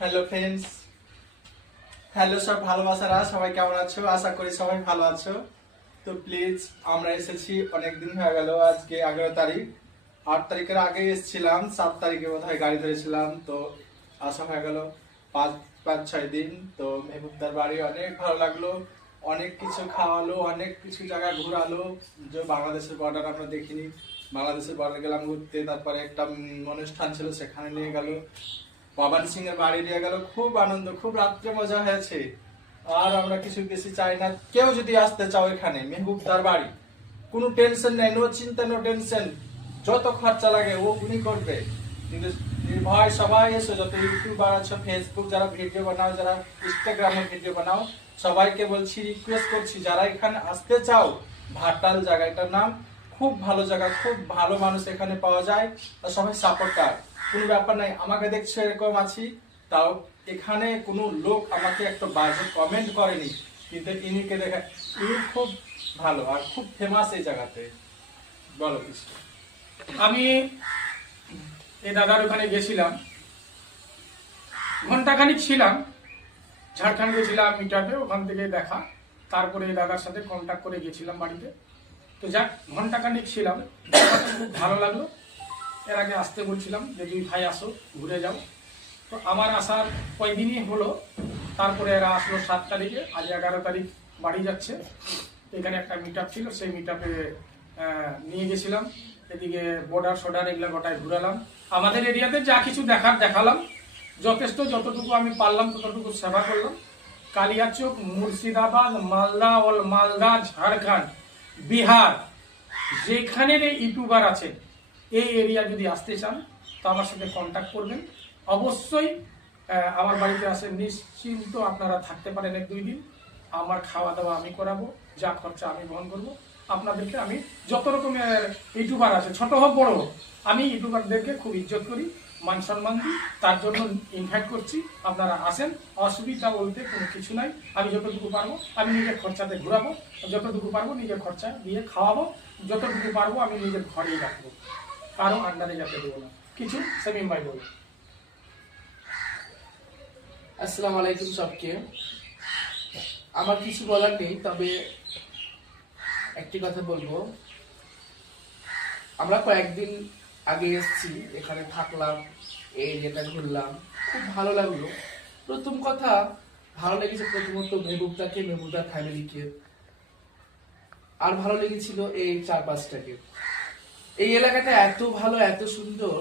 Hello friends, hello সব ভালোবাসারা, সবাই কেমন আছো? আশা করি সবাই ভালো আছো। তো প্লিজ, আমরা এসেছি অনেকদিন হয়ে গেল। আজকে 11 তারিখ, 8 তারিখের আগে এসেছিলাম, 7 তারিখে বোধহয় গাড়ি ধরেছিলাম। তো আসা হয়ে গেল 5-6 দিন। তো মেহবুবদার বাড়ি অনেক ভালো লাগলো, অনেক কিছু খাওয়ালো, অনেক কিছু জায়গা ঘুরালো। যে বাংলাদেশের বর্ডার আমরা দেখিনি, বাংলাদেশের বর্ডার গেলাম ঘুরতে। তারপরে একটা অনুষ্ঠান ছিল, সেখানে নিয়ে গেল। বাবান সিং এর বাড়ি নিয়ে গেল, খুব আনন্দ, খুব রাত্রে মজা হয়েছে। আর আমরা কিছু বেশি চাই না। কেউ যদি আসতে চাও এখানে মেহবুবদার বাড়ি, কোনো টেনশন নেই, নো চিন্তা, নো টেনশন। যত খরচা লাগে ও উনি করবে। কিন্তু নির্ভয় সবাই এসো, যত ইউটিউবার আছো, ফেসবুক যারা ভিডিও বানাও, যারা ইনস্টাগ্রামে ভিডিও বানাও, সবাইকে বলছি, রিকোয়েস্ট করছি, যারা এখানে আসতে চাও, ভাটাল জায়গাটার নাম, খুব ভালো জায়গা, খুব ভালো মানুষ এখানে পাওয়া যায়। আর সবাই সাপোর্টার, কোনো ব্যাপার নাই। আমাকে দেখছো এরকম আছি, তাও এখানে কোনো লোক আমাকে একটা বাজে কমেন্ট করেনি, কিন্তু ইনিকে দেখা, ইনি খুব ভালো আর খুব ফেমাস এই জায়গাতে। বলো কিছু। আমি এই দাদার ওখানে গেছিলাম, ঘন্টাখানিক ছিলাম। ঝাড়খণ্ড গেছিলাম মিটাপে, ওখান থেকে দেখা। তারপরে এই দাদার সাথে কন্ট্যাক্ট করে গেছিলাম বাড়িতে। তো যাক, ঘন্টাখানিক ছিলাম, খুব ভালো লাগলো। এর আগে আসতে বলছিলাম যে দুই ভাই আসো, ঘুরে যাও। তো আমার আসার কয়েকদিনই হলো। তারপরে এরা আসলো 7 তারিখে, আজ 11 তারিখ বাড়ি যাচ্ছে। এখানে একটা মিট ছিল, সেই মিট নিয়ে গেছিলাম। এদিকে বর্ডার সর্ডার এগুলো গোটায় ঘুরালাম। আমাদের এরিয়াতে যা কিছু দেখার দেখালাম, যথেষ্ট যতটুকু আমি পারলাম ততটুকু সেবা করলাম। কালিয়াচক, মুর্শিদাবাদ, মালদা, ঝাড়খণ্ড, বিহার, যেখানের এই ইউটিউবার আছে, এই এরিয়া যদি আসতে চান তো আমার সাথে কন্ট্যাক্ট করবেন। অবশ্যই আমার বাড়িতে আসেন, নিশ্চিন্ত আপনারা থাকতে পারেন 1-2 দিন। আমার খাওয়া দাওয়া আমি করাবো, যা খরচা আমি বহন করবো। আপনাদেরকে আমি যত রকমের ইউটিউবার আছে, ছোট হোক বড় হোক, আমি ইউটিউবারদেরকে খুব ইজ্জত করি, মান সম্মান দিই। তার জন্য ইনভাইট করছি, আপনারা আসেন। অসুবিধা বলতে কোনো কিছু নাই। আমি যতটুকু পারবো আমি নিজের খরচাতে ঘুরাবো, যতটুকু পারবো নিজের খরচা দিয়ে খাওয়াবো, যতটুকু পারবো আমি নিজের ঘরেই রাখবো, কারো আন্ডারে যেতে দেবো না। কিছু সেমিম ভাই বলবো। আসসালামু আলাইকুম সবকে। আমার কিছু বলার নেই, তবে একটি কথা বলবো। আমরা কয়েকদিন আগে এসেছি, এখানে থাকলাম, এই এরিয়াটা ঘুরলাম, খুব ভালো লাগলো। প্রথম কথা ভালো লেগেছে প্রথমত মেহবুবদাকে, মেহবুবদার ফ্যামিলিকে। আর ভালো লেগেছিল এই চারপাশটাকে। এই এলাকাটা এত ভালো, এত সুন্দর,